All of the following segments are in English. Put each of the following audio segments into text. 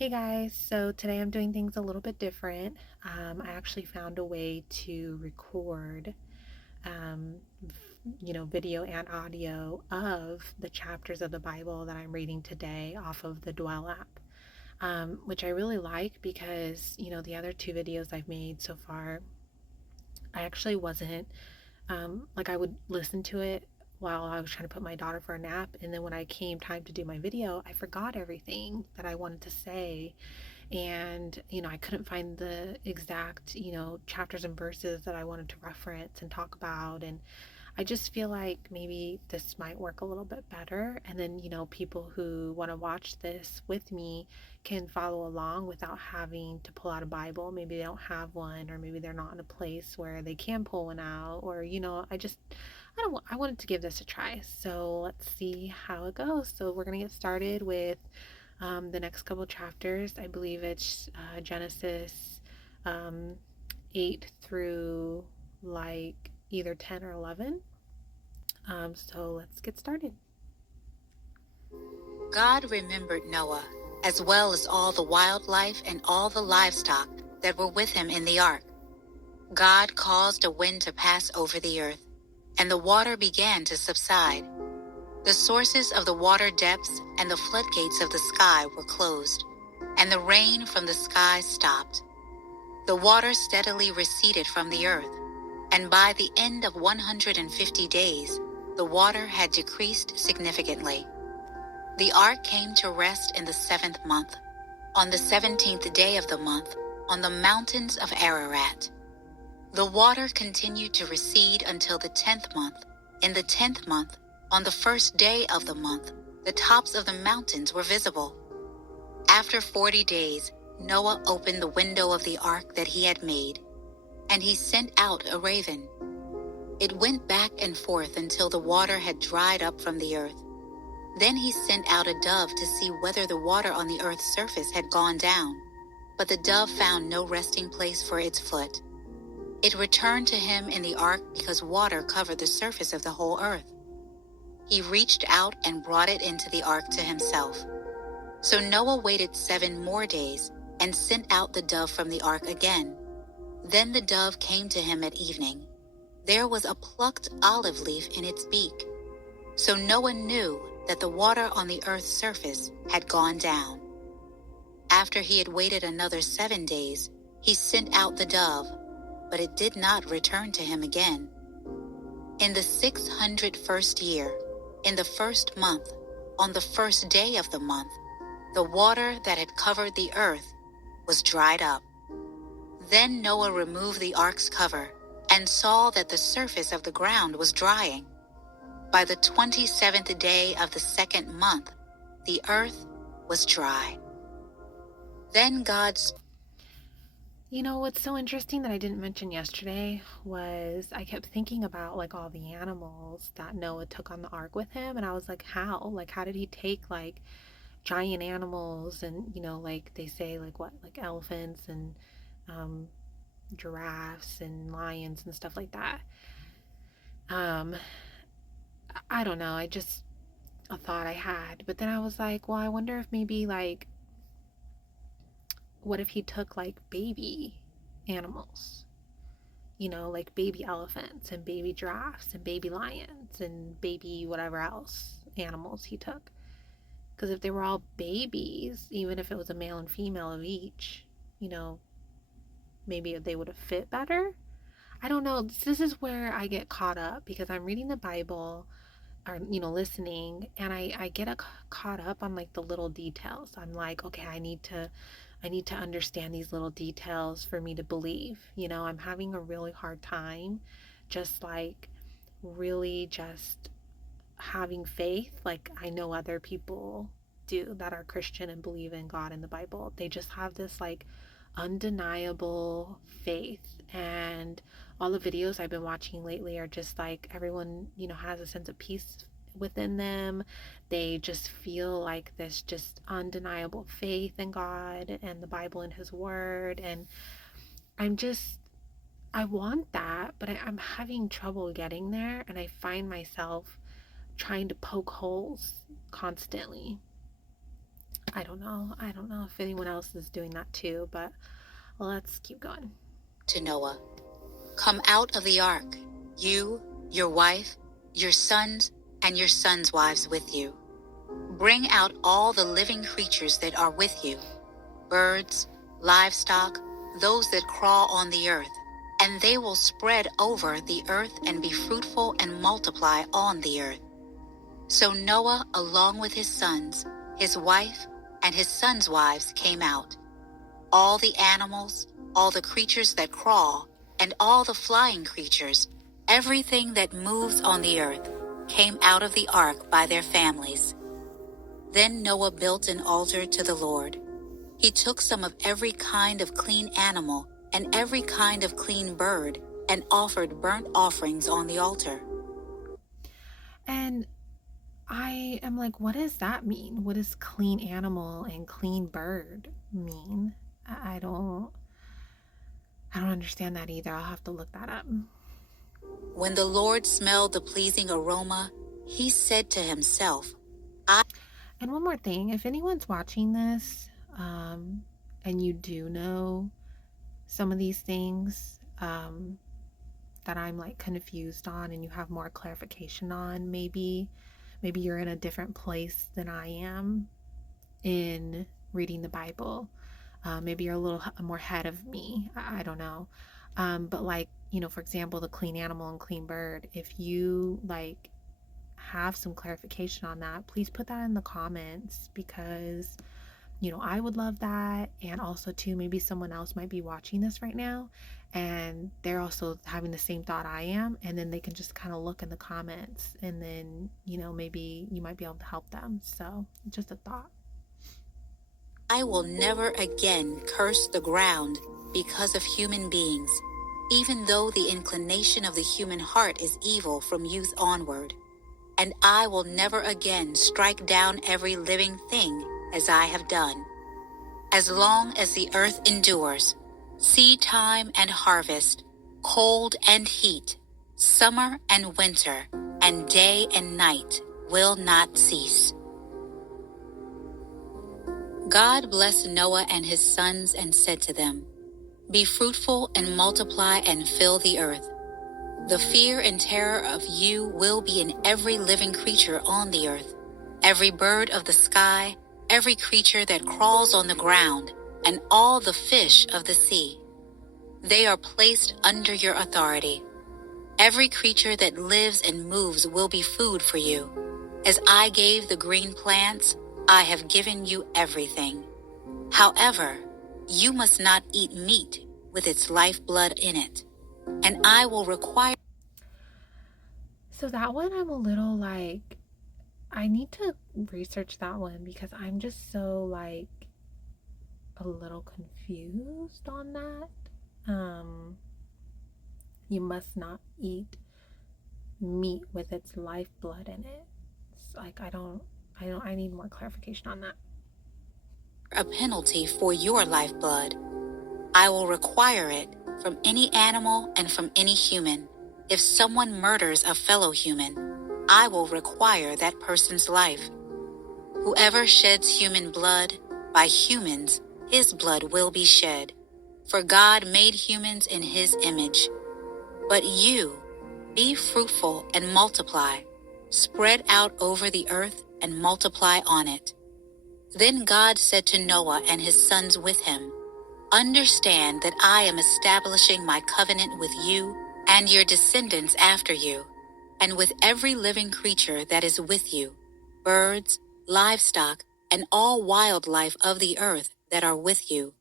Hey guys, so today I'm doing things a little bit different. I actually found a way to record, um, video and audio of the chapters of the Bible that I'm reading today off of the Dwell app, which I really like because, the other two videos I've made so far, I actually wasn't like I would listen to it while I was trying to put my daughter for a nap, and then when I came time to do my video, I forgot everything that I wanted to say, and I couldn't find the exact chapters and verses that I wanted to reference and talk about, and I just feel like maybe this might work a little bit better, and then people who want to watch this with me can follow along without having to pull out a Bible. Maybe they don't have one, or maybe they're not in a place where they can pull one out, or I wanted to give this a try. So let's see how it goes. So we're gonna get started with the next couple chapters. I believe it's Genesis um, 8 through like either 10 or 11. So let's get started. God remembered Noah, as well as all the wildlife and all the livestock that were with him in the ark. God caused a wind to pass over the earth, and the water began to subside. The sources of the water depths and the floodgates of the sky were closed, and the rain from the sky stopped. The water steadily receded from the earth, and by the end of 150 days, the water had decreased significantly. The ark came to rest in the 7th month, on the 17th day of the month, on the mountains of Ararat. The water continued to recede until the 10th month. In the 10th month, on the first day of the month, the tops of the mountains were visible. After 40 days, Noah opened the window of the ark that he had made, and he sent out a raven. It went back and forth until the water had dried up from the earth. Then he sent out a dove to see whether the water on the earth's surface had gone down, but the dove found no resting place for its foot. It returned to him in the ark because water covered the surface of the whole earth. He reached out and brought it into the ark to himself. So Noah waited 7 more days and sent out the dove from the ark again. Then the dove came to him at evening. There was a plucked olive leaf in its beak. So Noah knew that the water on the earth's surface had gone down. After he had waited another 7 days, he sent out the dove, but it did not return to him again. In the 601st year, in the 1st month, on the first day of the month, the water that had covered the earth was dried up. Then Noah removed the ark's cover and saw that the surface of the ground was drying. By the 27th day of the 2nd month, the earth was dry. Then God What's so interesting that I didn't mention yesterday was I kept thinking about like all the animals that Noah took on the ark with him, and I was like, how? Like, how did he take like giant animals and like they say like elephants and um, giraffes and lions and stuff like that. Um, I don't know. I just a thought I had, but then I was like, well, I wonder if maybe like what if he took like baby animals, like baby elephants and baby giraffes and baby lions and baby whatever else animals he took. Because if they were all babies, even if it was a male and female of each, you know, maybe they would have fit better. I don't know. This is where I get caught up because I'm reading the Bible or, listening, and I get caught up on like the little details. I'm like, okay, I need to understand these little details for me to believe. I'm having a really hard time just like really just having faith like I know other people do that are Christian and believe in God and the Bible. They just have this like undeniable faith, and all the videos I've been watching lately are just like everyone, has a sense of peace within them. They just feel like this just undeniable faith in God and the Bible and his word, and I'm just I want that, but I'm having trouble getting there, and I find myself trying to poke holes constantly. I don't know. I don't know if anyone else is doing that too, but let's keep going. To Noah, "Come out of the ark, you, your wife, your sons, and your sons' wives with you. Bring out all the living creatures that are with you, birds, livestock, those that crawl on the earth, and they will spread over the earth and be fruitful and multiply on the earth." So Noah, along with his sons, his wife, and his sons' wives came out. All the animals, all the creatures that crawl, and all the flying creatures, everything that moves on the earth, came out of the ark by their families. Then Noah built an altar to the Lord. He took some of every kind of clean animal and every kind of clean bird and offered burnt offerings on the altar. And I am like, what does that mean? What does clean animal and clean bird mean? I don't understand that either. I'll have to look that up. When the Lord smelled the pleasing aroma, he said to himself, And one more thing, if anyone's watching this, and you do know some of these things, that I'm like confused on and you have more clarification on, maybe you're in a different place than I am in reading the Bible. Maybe you're a little more ahead of me. I don't know. But like, for example, the clean animal and clean bird, if you like have some clarification on that, please put that in the comments because I would love that. And also, too, maybe someone else might be watching this right now and they're also having the same thought I am. And then they can just kind of look in the comments and then, maybe you might be able to help them. So, just a thought. "I will never again curse the ground because of human beings, even though the inclination of the human heart is evil from youth onward. And I will never again strike down every living thing as I have done. As long as the earth endures, seed time and harvest, cold and heat, summer and winter, and day and night will not cease." God blessed Noah and his sons and said to them, "Be fruitful and multiply and fill the earth. The fear and terror of you will be in every living creature on the earth, every bird of the sky, every creature that crawls on the ground, and all the fish of the sea. They are placed under your authority. Every creature that lives and moves will be food for you. As I gave the green plants, I have given you everything. However, you must not eat meat with its lifeblood in it, and I will require..." So, that one, I'm a little like, I need to research that one because I'm just so like a little confused on that. You must not eat meat with its lifeblood in it. It's like I need more clarification on that. "A penalty for your lifeblood. I will require it from any animal and from any human. If someone murders a fellow human, I will require that person's life. Whoever sheds human blood, by humans, his blood will be shed. For God made humans in his image. But you, be fruitful and multiply. Spread out over the earth and multiply on it." Then God said to Noah and his sons with him, "Understand that I am establishing my covenant with you and your descendants after you, and with every living creature that is with you, birds, livestock, and all wildlife of the earth that are with you,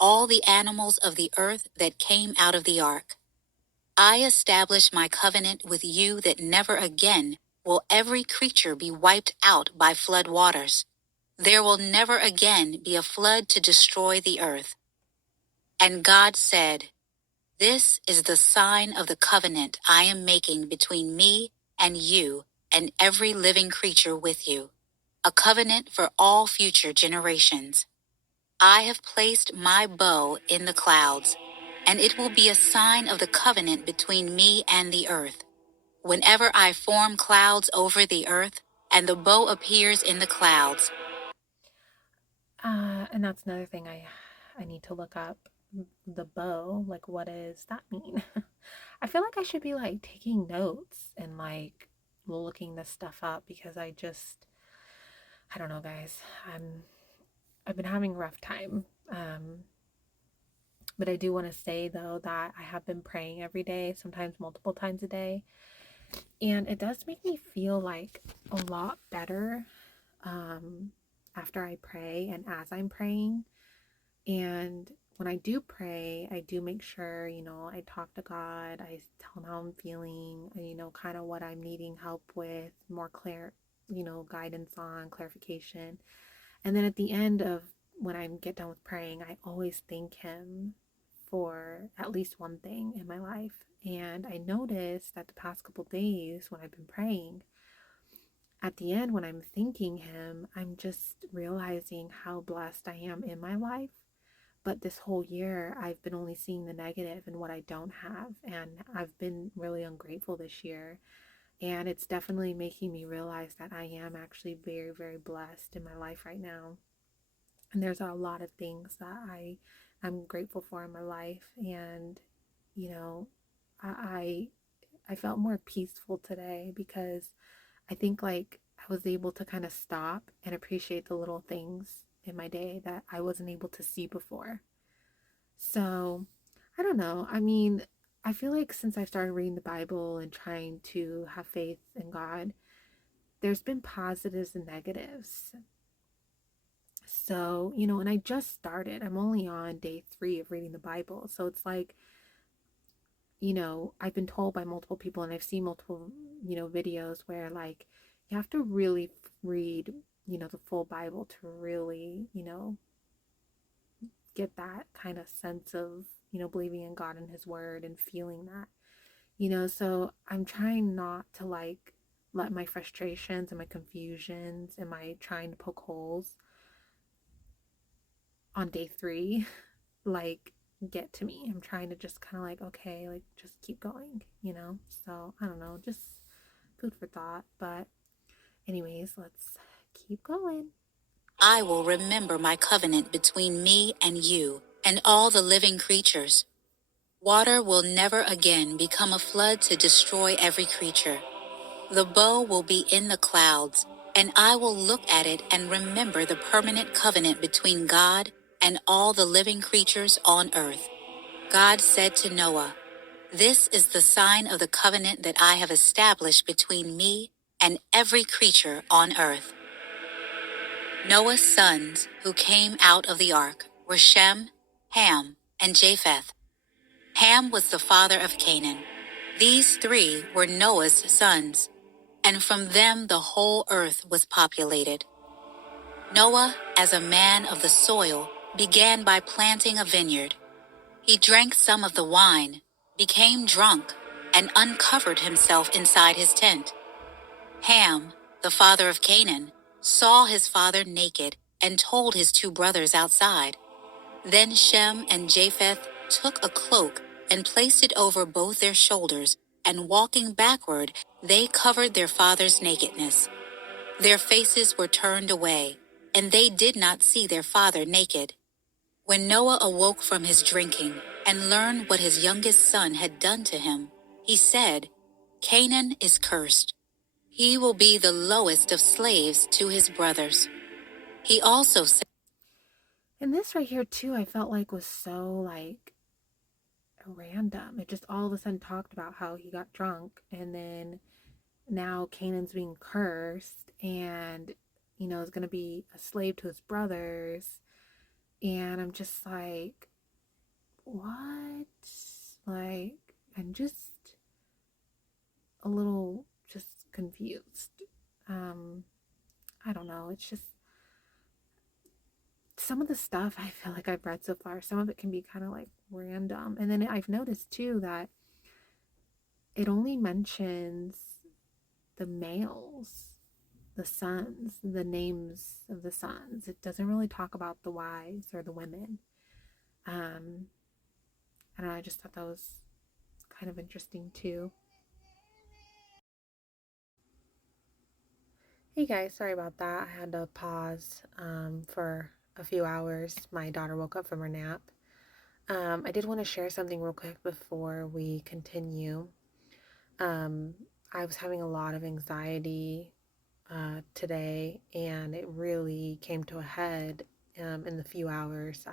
all the animals of the earth that came out of the ark. I establish my covenant with you that never again will every creature be wiped out by flood waters. There will never again be a flood to destroy the earth." And God said, "This is the sign of the covenant I am making between me and you and every living creature with you, a covenant for all future generations. I have placed my bow in the clouds, and it will be a sign of the covenant between me and the earth. Whenever I form clouds over the earth, and the bow appears in the clouds..." And that's another thing I need to look up, the bow. Like, what does that mean? I feel like I should be like taking notes and like looking this stuff up because I don't know, guys. I've been having a rough time. But I do want to say though that I have been praying every day, sometimes multiple times a day, and it does make me feel like a lot better um, after I pray and as I'm praying. And when I do pray, I do make sure, I talk to God, I tell him how I'm feeling, kind of what I'm needing help with, more clear, guidance on, clarification. And then at the end of when I get done with praying, I always thank him for at least one thing in my life. And I noticed that the past couple days when I've been praying, at the end when I'm thanking him, I'm just realizing how blessed I am in my life. But this whole year, I've been only seeing the negative and what I don't have. And I've been really ungrateful this year. And it's definitely making me realize that I am actually very, very blessed in my life right now. And there's a lot of things that I'm grateful for in my life. And, you know, I, I felt more peaceful today because I think like I was able to kind of stop and appreciate the little things in my day that I wasn't able to see before. So, I don't know. I mean, I feel like since I started reading the Bible and trying to have faith in God, there's been positives and negatives. So, and I just started. I'm only on day 3 of reading the Bible. So it's like, I've been told by multiple people and I've seen multiple, videos where like you have to really read, the full Bible to really, get that kind of sense of, believing in God and his word and feeling that, so I'm trying not to like let my frustrations and my confusions and my trying to poke holes on day 3 like get to me. I'm trying to just kind of like, okay, like just keep going. So I don't know, just food for thought. But, anyways, let's keep going. I will remember my covenant between me and you and all the living creatures. Water will never again become a flood to destroy every creature. The bow will be in the clouds, and I will look at it and remember the permanent covenant between God and all the living creatures on earth. God said to Noah, "This is the sign of the covenant that I have established between me and every creature on earth." Noah's sons who came out of the ark were Shem, Ham, and Japheth. Ham was the father of Canaan. These 3 were Noah's sons, and from them the whole earth was populated. Noah, as a man of the soil, began by planting a vineyard. He drank some of the wine, became drunk, and uncovered himself inside his tent. Ham, the father of Canaan, saw his father naked and told his 2 brothers outside. Then Shem and Japheth took a cloak and placed it over both their shoulders, and walking backward, they covered their father's nakedness. Their faces were turned away, and they did not see their father naked. When Noah awoke from his drinking and learned what his youngest son had done to him, he said, "Canaan is cursed. He will be the lowest of slaves to his brothers." He also said, And this right here too, I felt like was so like random. It just all of a sudden talked about how he got drunk and then now Canaan's being cursed and is going to be a slave to his brothers. And I'm just like, what? Like, I'm just a little just confused. Um, I don't know. It's just some of the stuff I feel like I've read so far, some of it can be kind of like random. And then I've noticed too that it only mentions the males, the sons, the names of the sons. It doesn't really talk about the wives or the women. Um, I don't know, I just thought that was kind of interesting too. Hey guys, sorry about that. I had to pause for a few hours, my daughter woke up from her nap. I did want to share something real quick before we continue. Um, I was having a lot of anxiety today, and it really came to a head in the few hours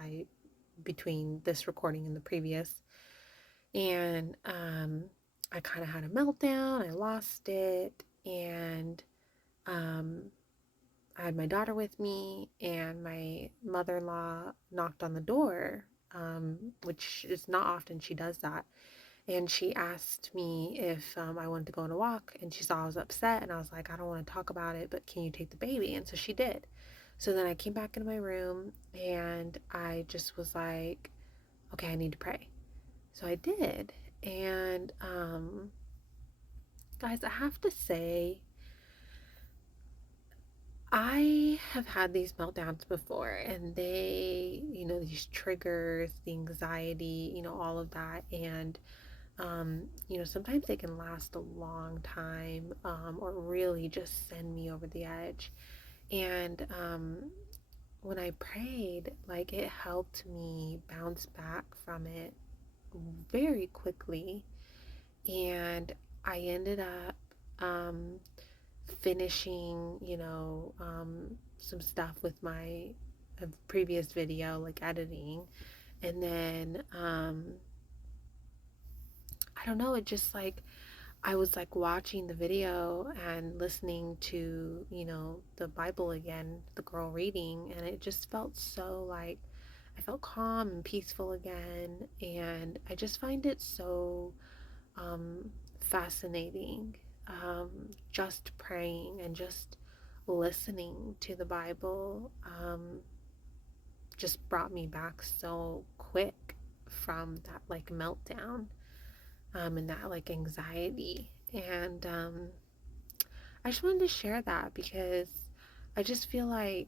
between this recording and the previous. And I kind of had a meltdown. I lost it, and um, I had my daughter with me, and my mother-in-law knocked on the door, which is not often she does that. And she asked me if I wanted to go on a walk, and she saw I was upset, and I was like, I don't want to talk about it, but can you take the baby? And so she did. So then I came back into my room, and I just was like, okay, I need to pray. So I did. And guys, I have to say, I have had these meltdowns before, and these triggers, the anxiety, all of that. And sometimes they can last a long time, or really just send me over the edge. And when I prayed, like, it helped me bounce back from it very quickly. And I ended up finishing, some stuff with my previous video, like editing. And then, I don't know, it just like, I was like watching the video and listening to, the Bible again, the girl reading, and it just felt so like I felt calm and peaceful again. And I just find it so um, fascinating. Just praying and just listening to the Bible just brought me back so quick from that like meltdown, and that like anxiety. And I just wanted to share that because I just feel like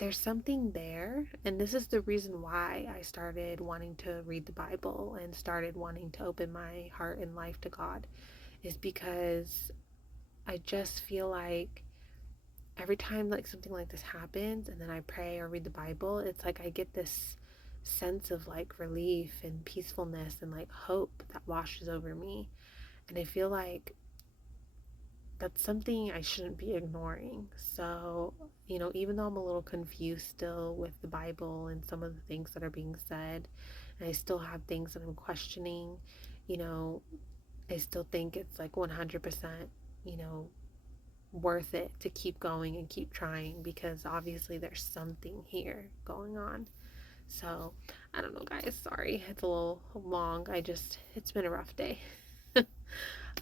there's something there. And this is the reason why I started wanting to read the Bible and started wanting to open my heart and life to God, is because I just feel like every time like something like this happens and then I pray or read the Bible, it's like I get this sense of like relief and peacefulness and like hope that washes over me. And I feel like that's something I shouldn't be ignoring. So, even though I'm a little confused still with the Bible and some of the things that are being said, and I still have things that I'm questioning, you know, I still think it's like 100%, you know, worth it to keep going and keep trying, because obviously there's something here going on. So, I don't know, guys. Sorry, it's a little long. It's been a rough day.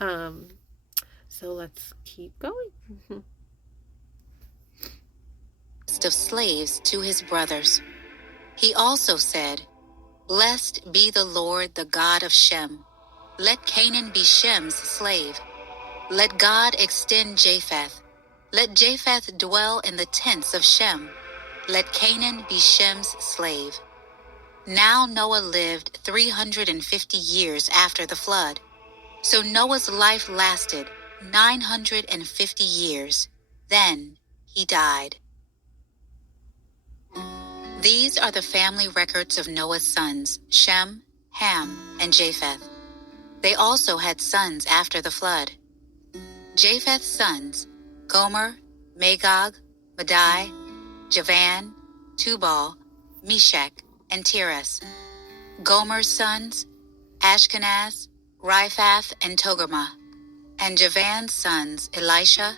um, so let's keep going. Of slaves to his brothers. He also said, Blessed be the Lord, the God of Shem. Let Canaan be Shem's slave. Let God extend Japheth. Let Japheth dwell in the tents of Shem. Let Canaan be Shem's slave. Now Noah lived 350 years after the flood. So Noah's life lasted 950 years. Then he died. These are the family records of Noah's sons, Shem, Ham, and Japheth. They also had sons after the flood. Japheth's sons, Gomer, Magog, Madai, Javan, Tubal, Meshach, and Tiras. Gomer's sons, Ashkenaz, Riphath, and Togarmah. And Javan's sons, Elisha,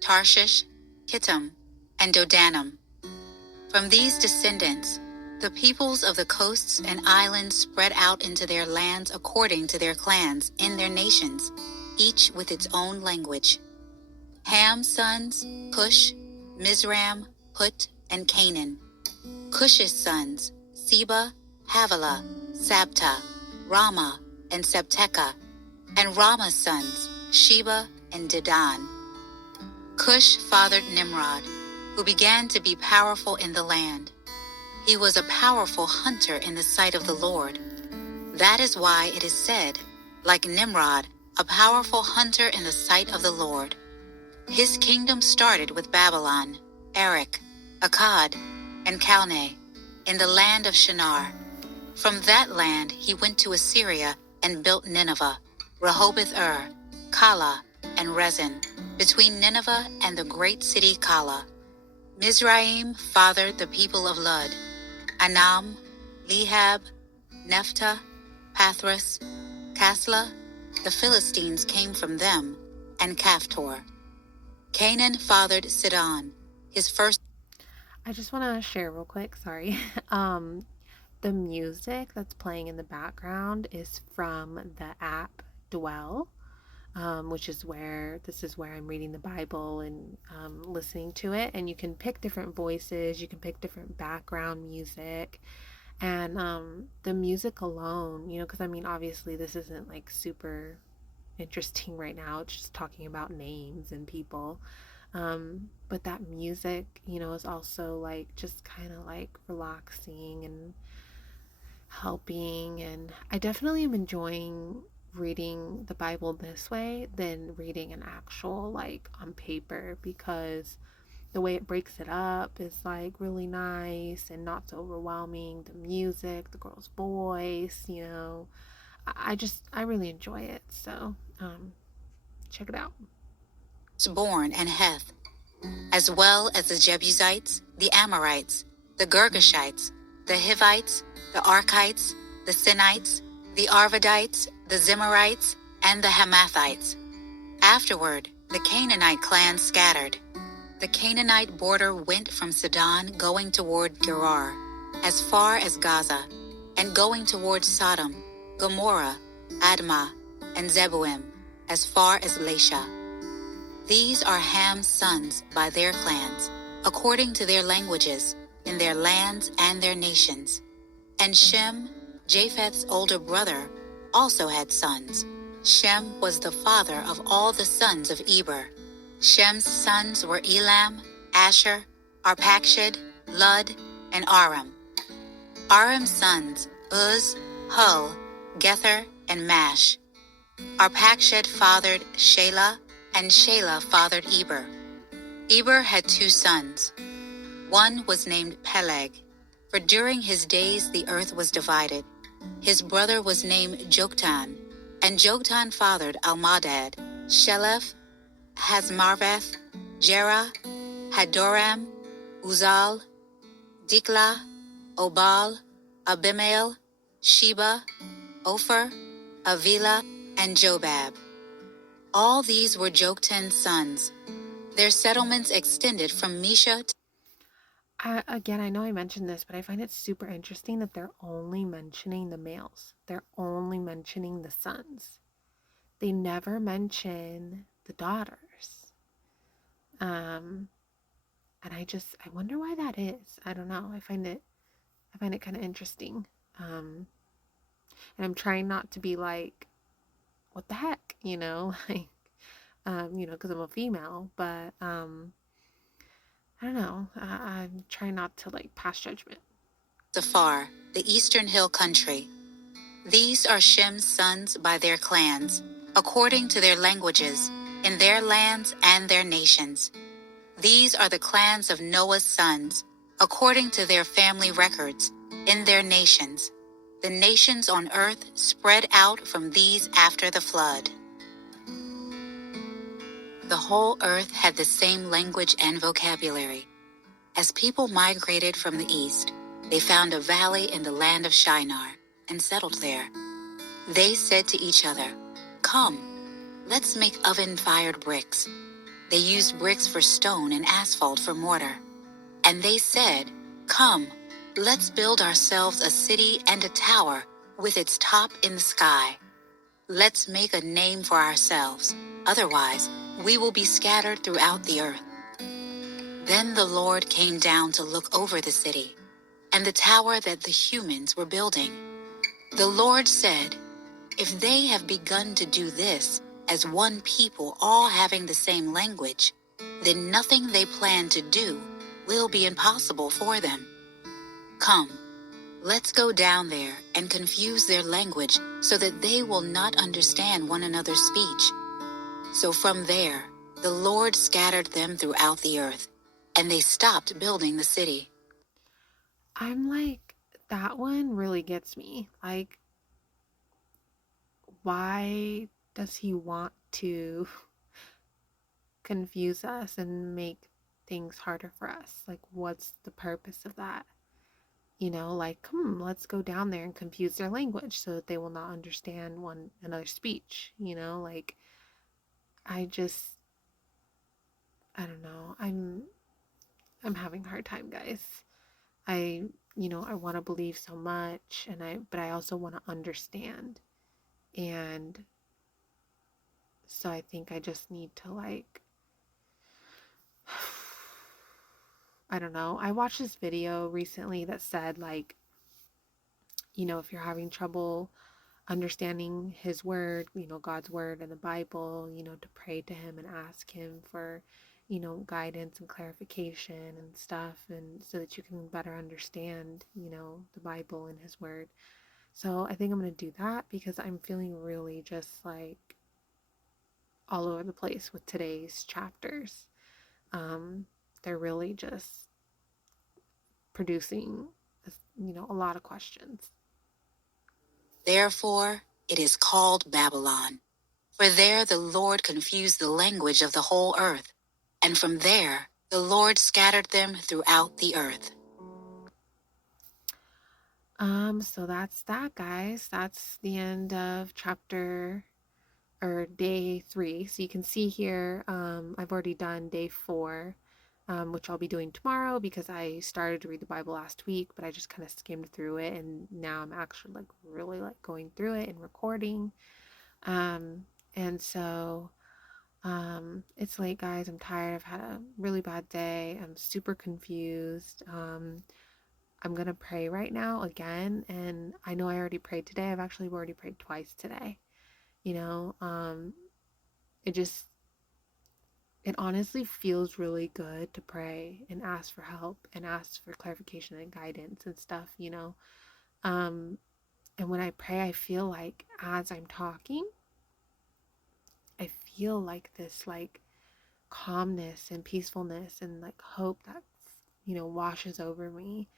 Tarshish, Kittim, and Dodanim. From these descendants, the peoples of the coasts and islands spread out into their lands according to their clans in their nations, each with its own language. Ham's sons, Cush, Mizraim, Put, and Canaan. Cush's sons, Seba, Havilah, Sabta, Rama, and Sabteka. And Rama's sons, Sheba and Dedan. Cush fathered Nimrod, who began to be powerful in the land. He was a powerful hunter in the sight of the Lord. That is why it is said, like Nimrod, a powerful hunter in the sight of the Lord. His kingdom started with Babylon, Erech, Akkad, and Calneh, in the land of Shinar. From that land he went to Assyria and built Nineveh, Rehoboth-ur, Calah, and Rezin, between Nineveh and the great city Calah. Mizraim fathered the people of Lud, Anam, Lehab, Nephthah, Pathros, Caslah. The Philistines came from them, and Caphtor. Canaan fathered Sidon, his first. I just want to share real quick, sorry. um the music that's playing in the background is from the app Dwell, which is where I'm reading the Bible and listening to it. And you can pick different voices, you can pick different background music, and the music alone, because I mean, obviously, this isn't like super interesting right now. It's just talking about names and people. But that music, is also like just kind of like relaxing and helping. And I definitely am enjoying reading the Bible this way than reading an actual, like, on paper, because the way it breaks it up is like really nice and not so overwhelming. The music, the girl's voice, I really enjoy it. So check it out. Born and Heth, as well as the Jebusites, the Amorites, the Girgashites, the Hivites, the Archites, the Sinites, the Arvadites, the Zemarites, and the Hamathites. Afterward, the Canaanite clans scattered. The Canaanite border went from Sidon going toward Gerar, as far as Gaza, and going toward Sodom, Gomorrah, Admah, and Zeboim, as far as Lasha. These are Ham's sons by their clans, according to their languages, in their lands and their nations. And Shem, Japheth's older brother, also had sons. Shem was the father of all the sons of Eber. Shem's sons were Elam, Asher, Arpachshad, Lud, and Aram. Aram's sons, Uz, Hul, Gether, and Mash. Arpachshad fathered Shelah, and Shelah fathered Eber. Eber had 2 sons. One was named Peleg, for during his days the earth was divided. His brother was named Joktan, and Joktan fathered Almadad, Sheleph, Hazmarveth, Jerah, Hadoram, Uzal, Diklah, Obal, Abimael, Sheba, Ophir, Avila, and Jobab. All these were Joktan's sons. Their settlements extended from Mesha to... Again, I know I mentioned this, but I find it super interesting that they're only mentioning the males. They're only mentioning the sons. They never mention the daughters. And I wonder why that is. I don't know. I find it kind of interesting. And I'm trying not to be like, what the heck, like, because I'm a female, but I don't know. I'm trying not to like pass judgment. Zafar, the eastern hill country. These are Shem's sons by their clans, according to their languages, in their lands and their nations. These are the clans of Noah's sons, according to their family records, in their nations. The nations on earth spread out from these after the flood. The whole earth had the same language and vocabulary. As people migrated from the east, they found a valley in the land of Shinar and settled there. They said to each other, "Come, let's make oven-fired bricks." They used bricks for stone and asphalt for mortar. And they said, "Come, let's build ourselves a city and a tower with its top in the sky. Let's make a name for ourselves, otherwise we will be scattered throughout the earth." Then the Lord came down to look over the city and the tower that the humans were building. The Lord said, "If they have begun to do this as one people, all having the same language, then nothing they plan to do will be impossible for them. Come, let's go down there and confuse their language so that they will not understand one another's speech." So from there, the Lord scattered them throughout the earth, and they stopped building the city. I'm like, that one really gets me. Like, why does he want to confuse us and make things harder for us? Like, what's the purpose of that? Like, let's go down there and confuse their language so that they will not understand one another's speech. Like, I just, I don't know. I'm having a hard time, guys. I, I want to believe so much, but I also want to understand. And so I think I just need to, like, I don't know. I watched this video recently that said, like, if you're having trouble understanding his word, God's word and the Bible, to pray to him and ask him for, guidance and clarification and stuff, and so that you can better understand, the Bible and his word. So I think I'm going to do that because I'm feeling really just like all over the place with today's chapters. Um, they're really just producing, a lot of questions. Therefore, it is called Babylon, for there the Lord confused the language of the whole earth, and from there the Lord scattered them throughout the earth. So that's that, guys. That's the end of chapter or day 3. So you can see here, I've already done day 4, which I'll be doing tomorrow because I started to read the Bible last week, but I just kind of skimmed through it, and now I'm actually like really like going through it and recording. Um, and so it's late, guys. I'm tired. I've had a really bad day. I'm super confused. I'm gonna pray right now again, and I know I already prayed today. I've actually already prayed twice today. You know, um, it just it honestly feels really good to pray and ask for help and ask for clarification and guidance and stuff. Um, and when I pray, I feel like as I'm talking, I feel like this like calmness and peacefulness and like hope that washes over me.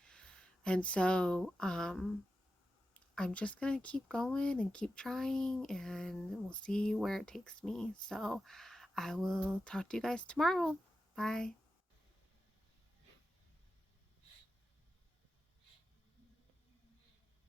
And so I'm just gonna keep going and keep trying, and we'll see where it takes me. So I will talk to you guys tomorrow. Bye.